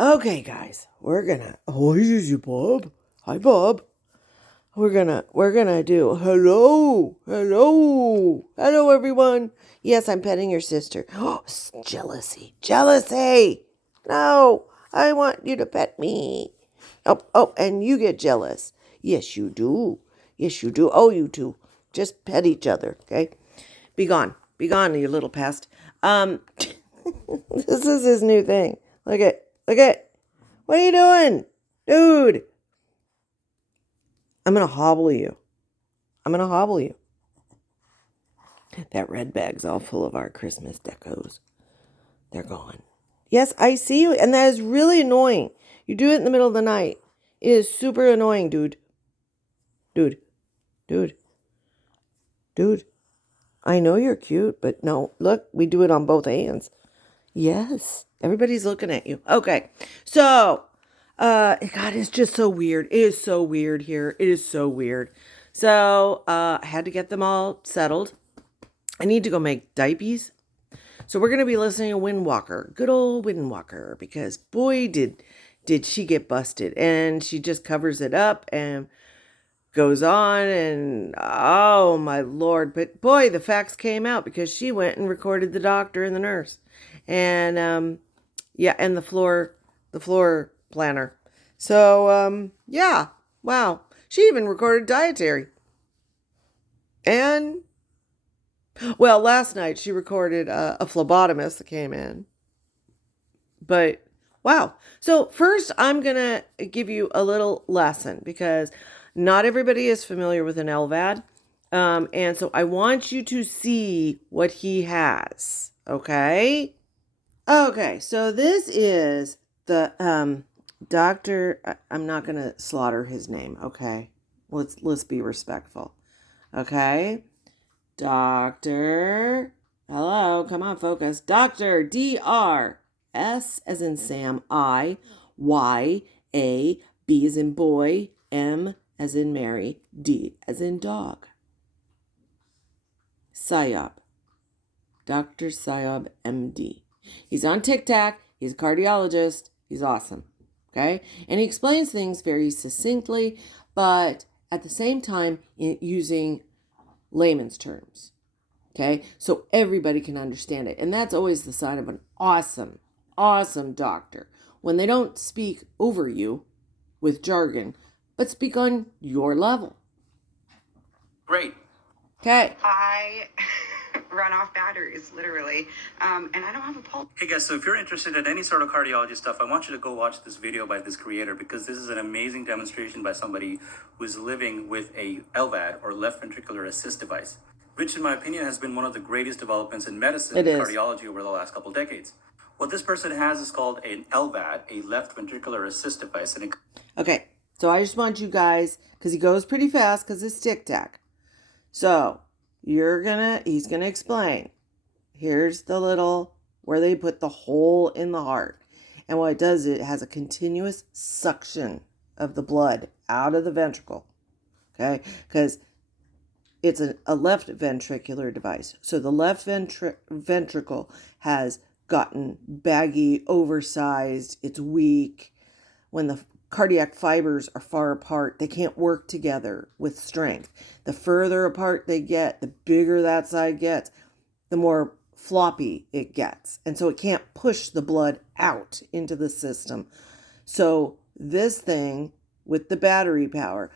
Okay, guys, oh, this is you, Bob. Hi, Bob. We're gonna do hello, everyone. Yes, I'm petting your sister. Oh, jealousy. No, I want you to pet me. Oh, and you get jealous. Yes, you do. Oh, you two, just pet each other, okay? Be gone, you little pest. This is his new thing. Look at. What are you doing, dude? I'm gonna hobble you. That red bag's all full of our Christmas decos. They're gone. Yes, I see you, and that is really annoying. You do it in the middle of the night. It is super annoying, dude. Dude. I know you're cute, but no, look, we do it on both hands. Yes, everybody's looking at you. Okay, so, God, it's just so weird. It is so weird here. It is so weird. So, I had to get them all settled. I need to go make diapers. So we're going to be listening to Windwalker, good old Windwalker, because boy, did she get busted. And she just covers it up and goes on, and oh my Lord. But boy, the facts came out because she went and recorded the doctor and the nurse. And yeah, and the floor planner. So yeah, wow. She even recorded dietary. And well, last night she recorded a phlebotomist that came in. But wow. So first I'm going to give you a little lesson because not everybody is familiar with an LVAD. And so I want you to see what he has. Okay. Okay. So this is the doctor. I'm not going to slaughter his name. Okay. Let's be respectful. Okay. Doctor. Hello. Come on, focus. Dr. DR. S as in Sam, I, Y, A, B as in boy, M as in Mary, D as in dog. Psyop. Dr. Psyop, MD. He's on TikTok. He's a cardiologist. He's awesome. Okay? And he explains things very succinctly, but at the same time using layman's terms. Okay? So everybody can understand it. And that's always the sign of an awesome doctor, when they don't speak over you with jargon, but speak on your level. Great. Okay. I run off batteries, literally, and I don't have a pulse. Hey guys, so if you're interested in any sort of cardiology stuff, I want you to go watch this video by this creator because this is an amazing demonstration by somebody who's living with a LVAD or left ventricular assist device, which in my opinion has been one of the greatest developments in medicine and cardiology over the last couple decades. What this person has is called an LVAD, a left ventricular assist device. Okay, so I just want you guys, because he goes pretty fast because it's tic-tac. So he's gonna explain. Here's the little, where they put the hole in the heart. And what it does, it has a continuous suction of the blood out of the ventricle. Okay, because it's a left ventricular device. So the left ventricle has gotten baggy, oversized, it's weak. When the cardiac fibers are far apart, they can't work together with strength. The further apart they get, the bigger that side gets, the more floppy it gets. And so it can't push the blood out into the system. So this thing with the battery power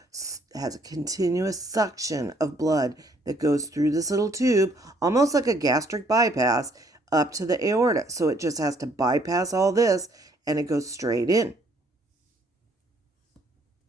has a continuous suction of blood that goes through this little tube, almost like a gastric bypass, up to the aorta. So it just has to bypass all this and it goes straight in.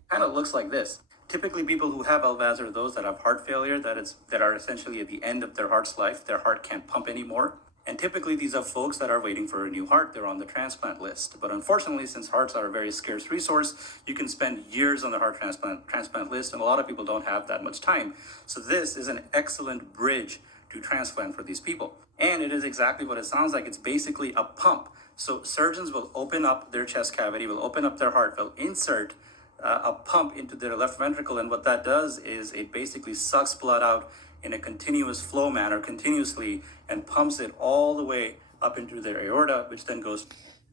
Kind of looks like this. Typically, people who have LVADs are those that have heart failure, that are essentially at the end of their heart's life. Their heart can't pump anymore. And typically, these are folks that are waiting for a new heart. They're on the transplant list. But unfortunately, since hearts are a very scarce resource, you can spend years on the heart transplant list, and a lot of people don't have that much time. So this is an excellent bridge to transplant for these people. And it is exactly what it sounds like. It's basically a pump. So surgeons will open up their chest cavity, will open up their heart, they'll insert a pump into their left ventricle, and what that does is it basically sucks blood out in a continuous flow manner continuously and pumps it all the way up into their aorta, which then goes.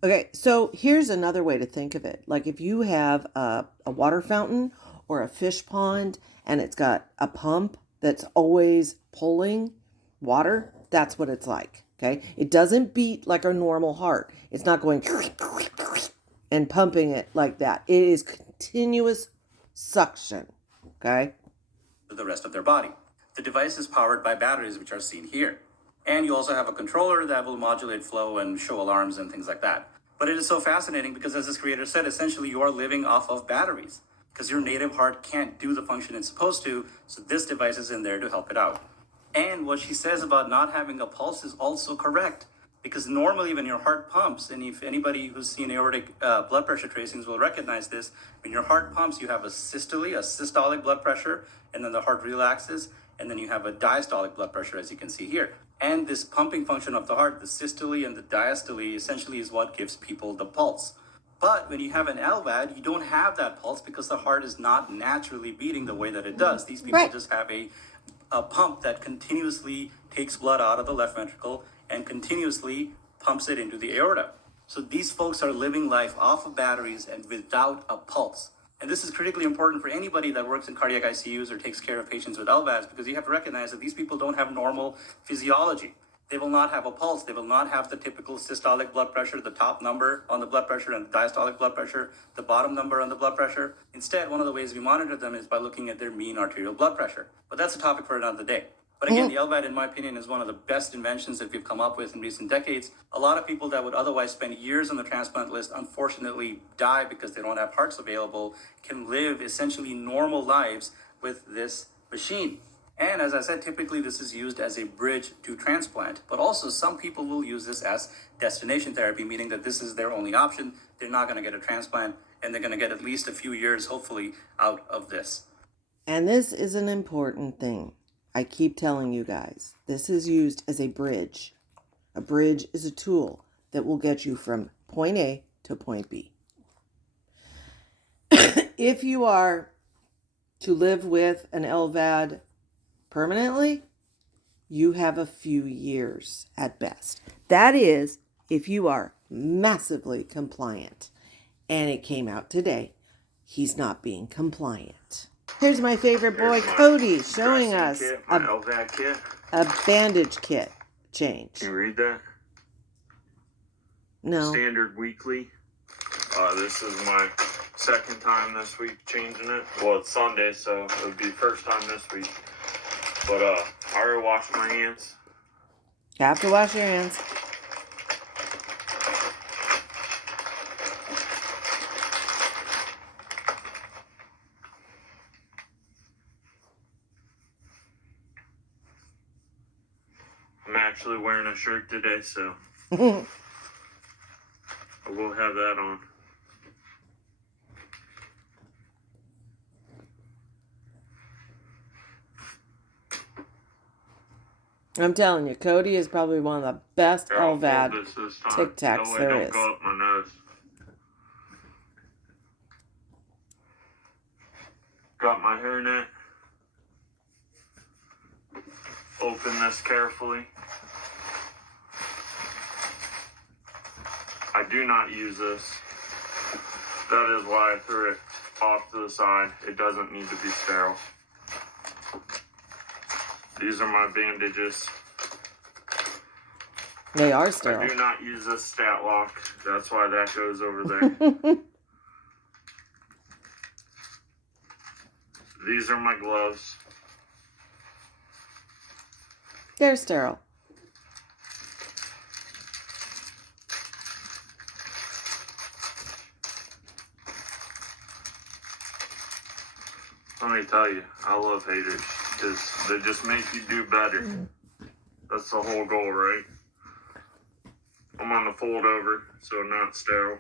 Okay, so here's another way to think of it. Like if you have a water fountain or a fish pond and it's got a pump that's always pulling water, that's what it's like. Okay, it doesn't beat like a normal heart. It's not going and pumping it like that. It is continuous suction. Okay. The rest of their body. The device is powered by batteries, which are seen here. And you also have a controller that will modulate flow and show alarms and things like that. But it is so fascinating because, as this creator said, essentially you are living off of batteries because your native heart can't do the function it's supposed to. So this device is in there to help it out. And what she says about not having a pulse is also correct. Because normally when your heart pumps, and if anybody who's seen aortic blood pressure tracings will recognize this, when your heart pumps, you have a systolic blood pressure, and then the heart relaxes, and then you have a diastolic blood pressure, as you can see here. And this pumping function of the heart, the systole and the diastole, essentially is what gives people the pulse. But when you have an LVAD, you don't have that pulse because the heart is not naturally beating the way that it does. These people just have a pump that continuously takes blood out of the left ventricle and continuously pumps it into the aorta. So these folks are living life off of batteries and without a pulse. And this is critically important for anybody that works in cardiac ICUs or takes care of patients with LVADs, because you have to recognize that these people don't have normal physiology. They will not have a pulse. They will not have the typical systolic blood pressure, the top number on the blood pressure, and the diastolic blood pressure, the bottom number on the blood pressure. Instead, one of the ways we monitor them is by looking at their mean arterial blood pressure. But that's a topic for another day. But again, the LVAD, in my opinion, is one of the best inventions that we've come up with in recent decades. A lot of people that would otherwise spend years on the transplant list, unfortunately die because they don't have hearts available, can live essentially normal lives with this machine. And as I said, typically this is used as a bridge to transplant, but also some people will use this as destination therapy, meaning that this is their only option. They're not going to get a transplant, and they're going to get at least a few years, hopefully, out of this. And this is an important thing. I keep telling you guys, this is used as a bridge. A bridge is a tool that will get you from point A to point B. If you are to live with an LVAD permanently, you have a few years at best. That is, if you are massively compliant. And it came out today, he's not being compliant. Here's my favorite boy, Cody, showing us my LVAD kit. A bandage kit change. Can you read that? No. Standard weekly. This is my second time this week changing it. Well, it's Sunday, so it would be first time this week. But I already washed my hands. You have to wash your hands. I'm actually wearing a shirt today, so I will have that on. I'm telling you, Cody is probably one of the best Here, I'll LVAD hold this time. Tic Tacs That way there don't is. go up my nose. Got my hairnet. Open this carefully. I do not use this. That is why I threw it off to the side. It doesn't need to be sterile. These are my bandages. They are I sterile. do not use this stat lock. That's why that goes over there. These are my gloves. They're sterile. Let me tell you, I love haters because they just make you do better. That's the whole goal, right? I'm on the fold over, so not sterile.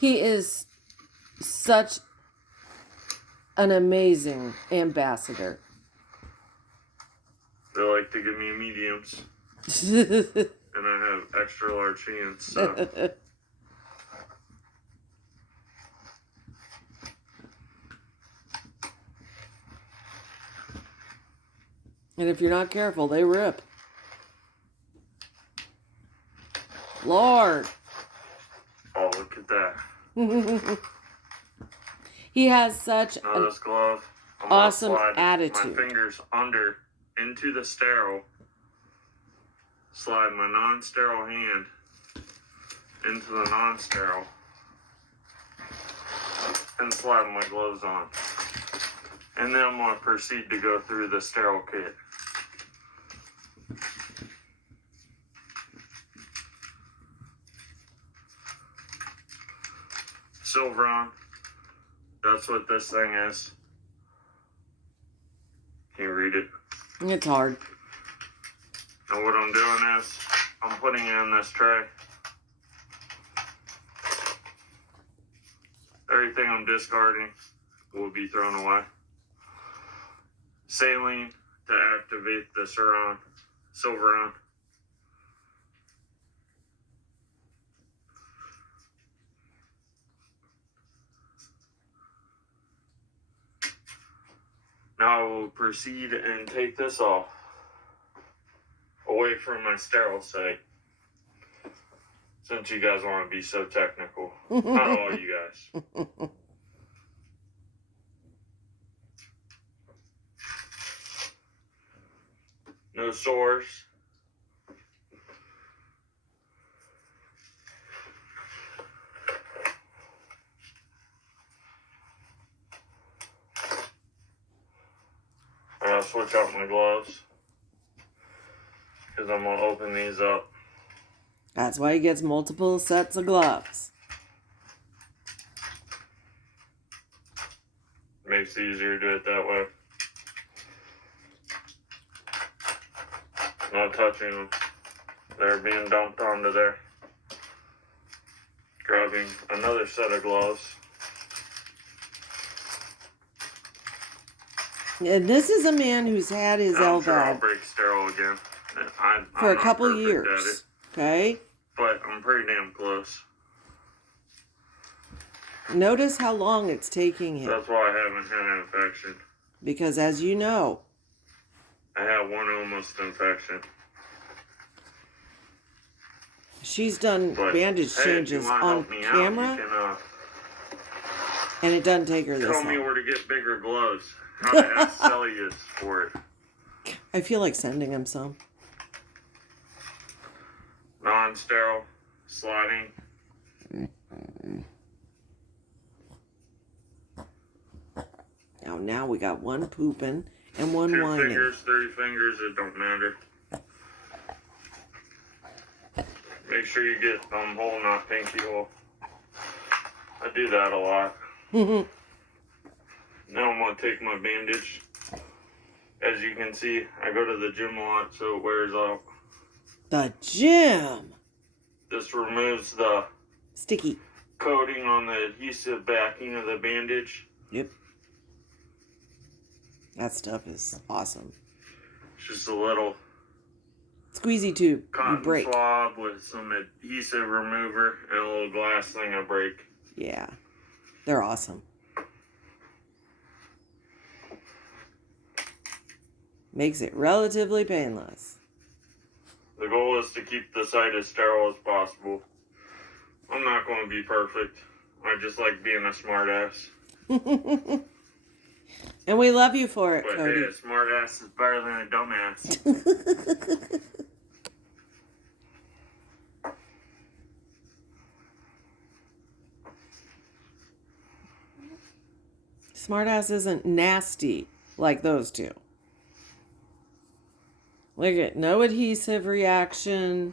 He is such an amazing ambassador. They like to give me mediums, and I have extra large hands, so. And if you're not careful, they rip. Lord. with that. He has such Now an this glove, I'm awesome gonna slide attitude. my fingers under into the sterile. Slide my non-sterile hand into the non-sterile. And slide my gloves on. And then I'm going to proceed to go through the sterile kit. Silveron. That's what this thing is. Can you read it? It's hard. And what I'm doing is, I'm putting it in this tray. Everything I'm discarding will be thrown away. Saline to activate the Silveron. Now I will proceed and take this off, away from my sterile site. Since you guys want to be so technical. Not all you guys. No sores. I gotta switch out my gloves. Because I'm going to open these up. That's why he gets multiple sets of gloves. Makes it easier to do it that way. Not touching them. They're being dumped onto there. Grabbing another set of gloves. And this is a man who's had his I'm sure I'll LVAD break sterile again. for I'm a couple not perfect at years. it, Okay? but I'm pretty damn close. Notice how long it's taking him. That's why I haven't had an infection. Because as you know, I had one almost infection. she's done But, bandage hey, changes if you wanna on help me out, camera, you can, and it doesn't take her this tell me long. where to get bigger gloves. How to ask Celius for it. I feel like sending him some. Non-sterile sliding. Now we got one pooping and one 2 whining. fingers, 3 fingers, it don't matter. Make sure you get thumb hole, not pinky hole. I do that a lot. Now I'm going to take my bandage. As you can see, I go to the gym a lot, so it wears out. The gym. This removes the Sticky. coating on the adhesive backing of the bandage. Yep. That stuff is awesome. It's just a little Squeezy tube. You cotton break. swab with some adhesive remover and a little glass thing I break. Yeah. They're awesome. Makes it relatively painless. The goal is to keep the site as sterile as possible. I'm not going to be perfect. I just like being a smart ass. And we love you for it, But Cody. hey, a smart ass is better than a dumbass. Smartass isn't nasty like those two. Look at no adhesive reaction.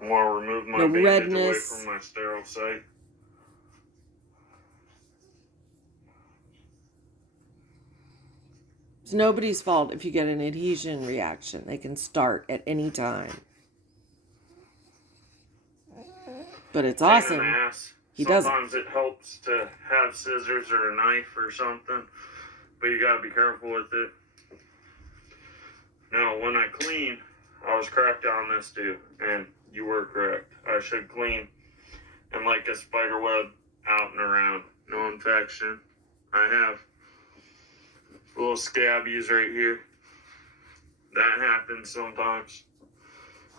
I want to remove my No bandage redness. away from my sterile site. It's nobody's fault if you get an adhesion reaction. They can start at any time. But it's Pain in the awesome. ass. He does it. Sometimes it helps to have scissors or a knife or something, but you gotta be careful with it. Now, when I clean, I was correct on this too, and you were correct. I should clean and like a spider web out and around. No infection. I have little scabies right here. That happens sometimes.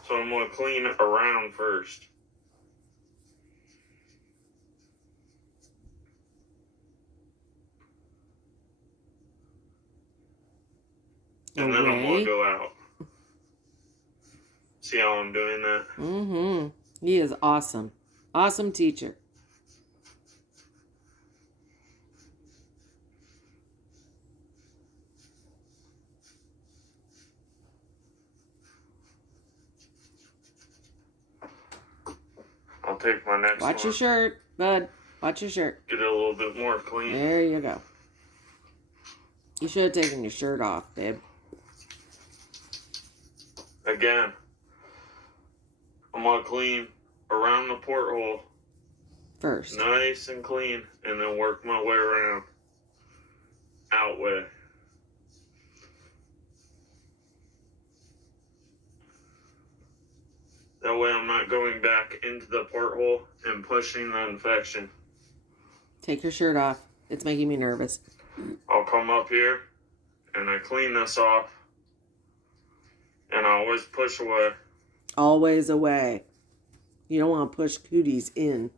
So I'm gonna clean around first. And then I'm going Away. to go out. See how I'm doing that? Mm-hmm. He is awesome. Awesome teacher. I'll take my next Watch one. your shirt, bud. Watch your shirt. Get it a little bit more clean. There you go. You should have taken your shirt off, babe. Again, I'm going to clean around the porthole. First. Nice and clean. And then work my way around. Out way. That way I'm not going back into the porthole and pushing the infection. Take your shirt off. It's making me nervous. I'll come up here and I clean this off. And I always push away. Always away. You don't want to push cooties in.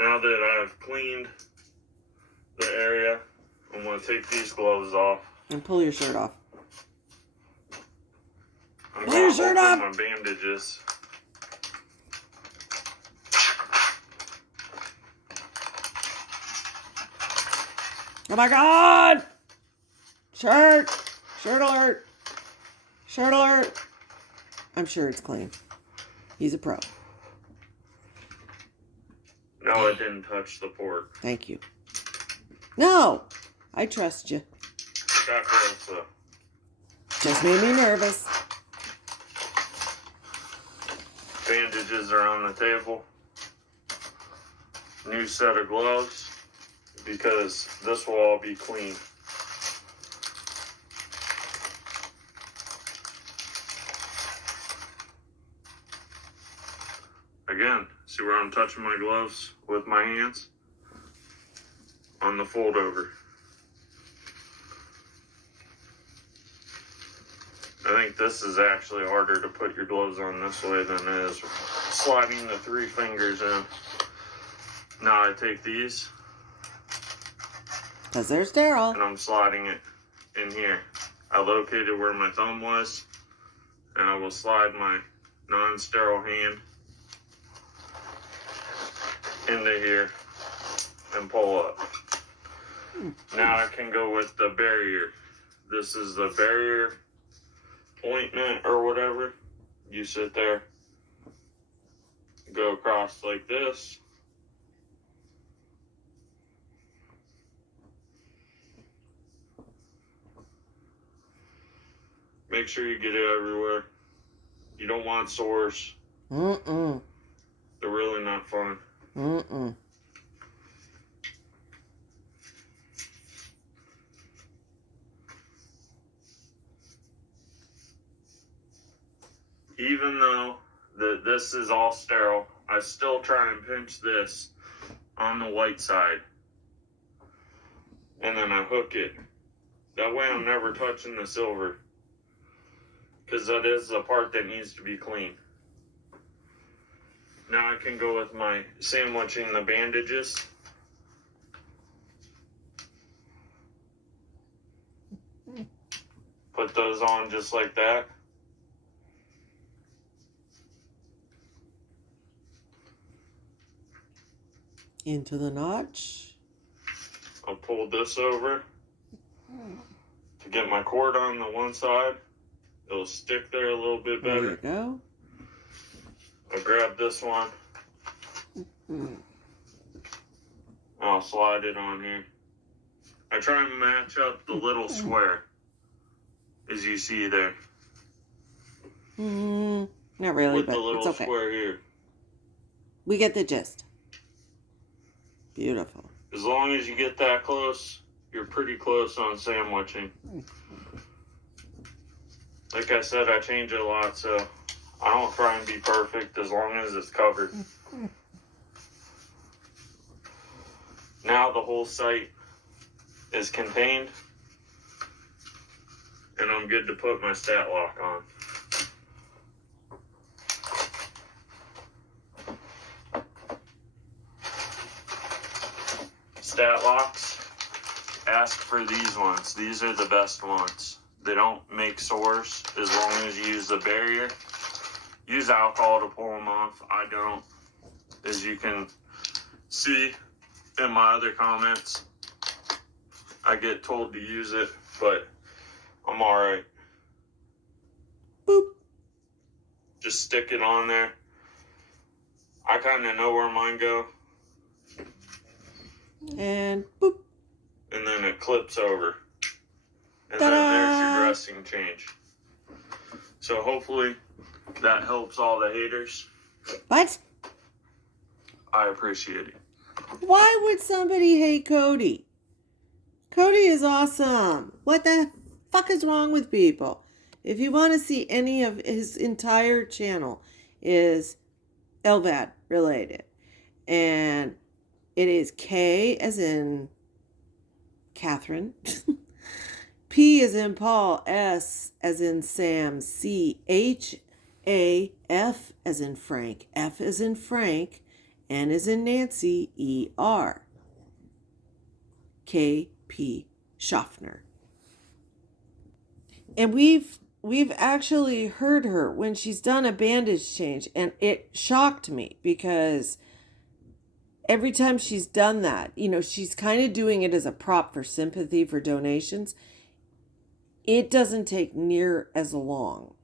Now that I've cleaned the area, I'm going to take these gloves off. And pull your shirt off. I'm Pull your going to shirt open off. my bandages. Oh my God! Shirt! Shirt alert! Shirt alert! I'm sure it's clean. He's a pro. No, it didn't touch the port. Thank you. No! I trust you. Got close though. Just made me nervous. Bandages are on the table. New set of gloves because this will all be clean. Again, see where I'm touching my gloves with my hands? On the fold over. I think this is actually harder to put your gloves on this way than it is sliding the 3 fingers in. Now I take these Because they're sterile. and I'm sliding it in here. I located where my thumb was and I will slide my non-sterile hand into here and pull up. Now I can go with the barrier. This is the barrier ointment or whatever. You sit there, go across like this. Make sure you get it everywhere. You don't want sores. Mm-mm. They're really not fun. Mm-mm. Even though this is all sterile, I still try and pinch this on the white side. And then I hook it. That way I'm never touching the silver. Because that is the part that needs to be clean. Now I can go with my sandwiching the bandages. Put those on just like that. Into the notch. I'll pull this over to get my cord on the one side. It'll stick there a little bit There better. you go. I'll grab this one. I'll slide it on here. I try and match up the little square as you see there. Not really, With but the little it's okay. square here. We get the gist. Beautiful. As long as you get that close, you're pretty close on sandwiching. Like I said, I change it a lot, so I don't try and be perfect as long as it's covered. Now the whole site is contained, and I'm good to put my stat lock on. Stat locks ask for these ones. These are the best ones. They don't make sores as long as you use the barrier. Use alcohol to pull them off. I don't. As you can see in my other comments, I get told to use it, but I'm alright. Boop. Just stick it on there. I kind of know where mine go. And boop. And then it clips over. And Ta-da! then there's your dressing change. So hopefully that helps all the haters. What? I appreciate it. Why would somebody hate Cody? Cody is awesome. What the fuck is wrong with people? If you want to see any of his entire channel is LVAD related. And it is K as in Catherine. P as in Paul. S as in Sam. C. H. A. F as in Frank. F as in Frank. N as in Nancy. E. R. K. P. Schaffner. And we've actually heard her when she's done a bandage change, and it shocked me because every time she's done that, you know, she's kind of doing it as a prop for sympathy for donations. It doesn't take near as long.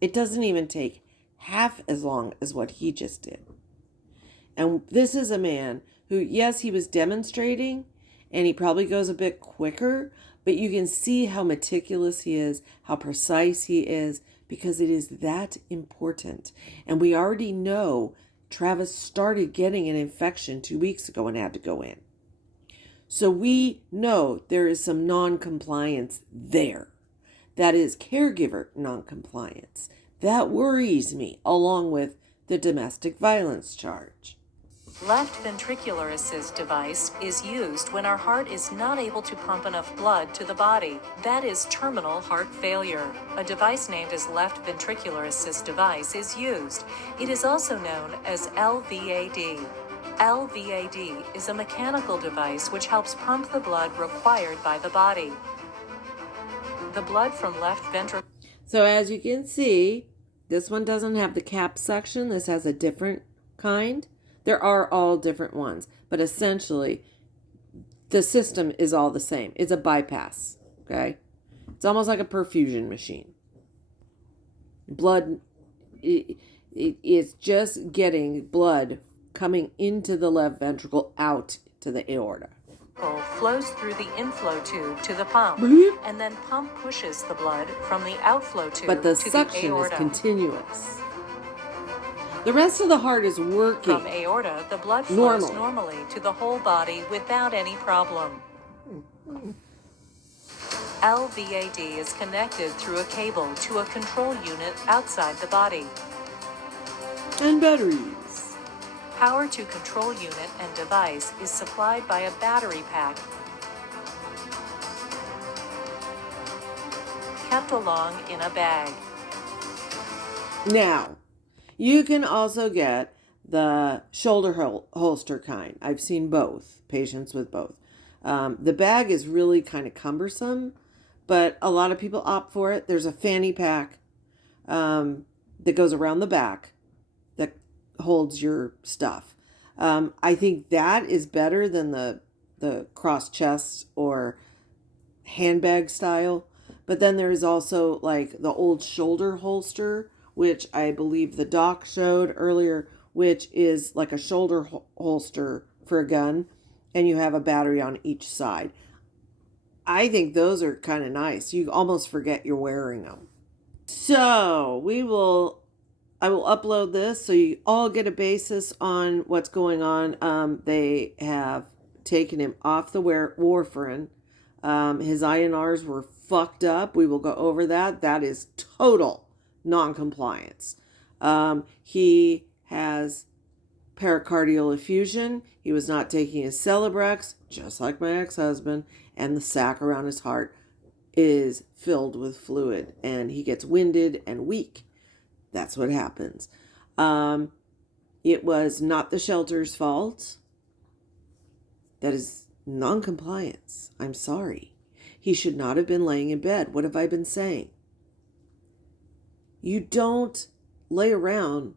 It doesn't even take half as long as what he just did. And this is a man who, yes, he was demonstrating, and he probably goes a bit quicker, but you can see how meticulous he is, how precise he is, because it is that important. And we already know Travis started getting an infection 2 weeks ago and had to go in. So we know there is some non-compliance there. That is caregiver non-compliance. That worries me, along with the domestic violence charge. Left ventricular assist device is used when our heart is not able to pump enough blood to the body. That is terminal heart failure. A device named as left ventricular assist device is used. It is also known as LVAD. LVAD is a mechanical device which helps pump the blood required by the body. The blood from left ventricle. So as you can see, this one doesn't have the cap section. This has a different kind. There are all different ones, but essentially the system is all the same. It's a bypass, okay? It's almost like a perfusion machine. Blood, it's just getting blood coming into the left ventricle out to the aorta. Flows through the inflow tube to the pump, Bloop. and then pump pushes the blood from the outflow tube But the to the suction is aorta. continuous. The rest of the heart is working. From aorta, the blood flows normally to the whole body without any problem. LVAD is connected through a cable to a control unit outside the body. And batteries. Power to control unit and device is supplied by a battery pack kept along in a bag. Now, you can also get the shoulder holster kind. I've seen both, patients with both. The bag is really kind of cumbersome, but a lot of people opt for it. There's a fanny pack that goes around the back that holds your stuff. I think that is better than the cross chest or handbag style. But then there's also like the old shoulder holster, which I believe the doc showed earlier, which is like a shoulder holster for a gun, and you have a battery on each side. I think those are kind of nice. You almost forget you're wearing them. So I will upload this so you all get a basis on what's going on. They have taken him off the warfarin. His INRs were fucked up. We will go over that. That is total non-compliance. He has pericardial effusion. He was not taking his Celebrex, just like my ex-husband, and the sac around his heart is filled with fluid, and he gets winded and weak. That's what happens. It was not the shelter's fault. That is Non-compliance. I'm sorry. He should not have been laying in bed. What have I been saying? You don't lay around.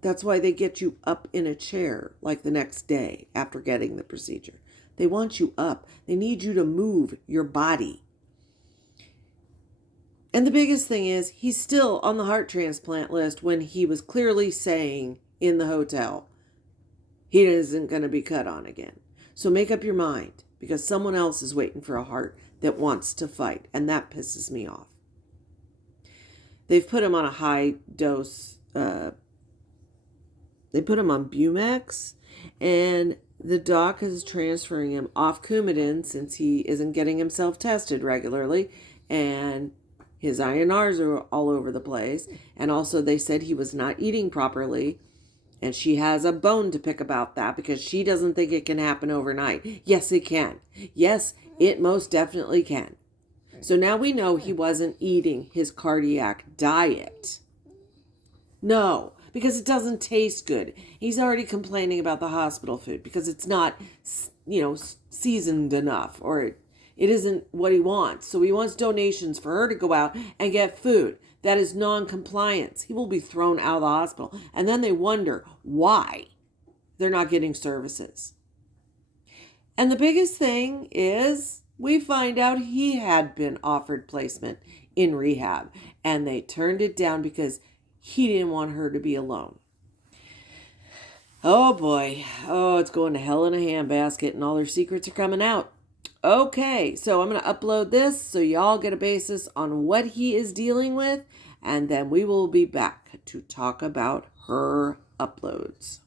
That's why they get you up in a chair like the next day after getting the procedure. They want you up. They need you to move your body. And the biggest thing is he's still on the heart transplant list when he was clearly saying in the hotel he isn't going to be cut on again. So make up your mind, because someone else is waiting for a heart that wants to fight, and that pisses me off. They've put him on a high dose, they put him on Bumex, and the doc is transferring him off Coumadin since he isn't getting himself tested regularly, and his INRs are all over the place. And also they said he was not eating properly, and she has a bone to pick about that because she doesn't think it can happen overnight. Yes, it can. Yes, it most definitely can. So now we know he wasn't eating his cardiac diet. No, because it doesn't taste good. He's already complaining about the hospital food because it's not, seasoned enough, or it isn't what he wants. So he wants donations for her to go out and get food. That is non-compliance. He will be thrown out of the hospital. And then they wonder why they're not getting services. And the biggest thing is we find out he had been offered placement in rehab, and they turned it down because he didn't want her to be alone. Oh boy. Oh, it's going to hell in a handbasket, and all their secrets are coming out. Okay, so I'm going to upload this so y'all get a basis on what he is dealing with, and then we will be back to talk about her uploads.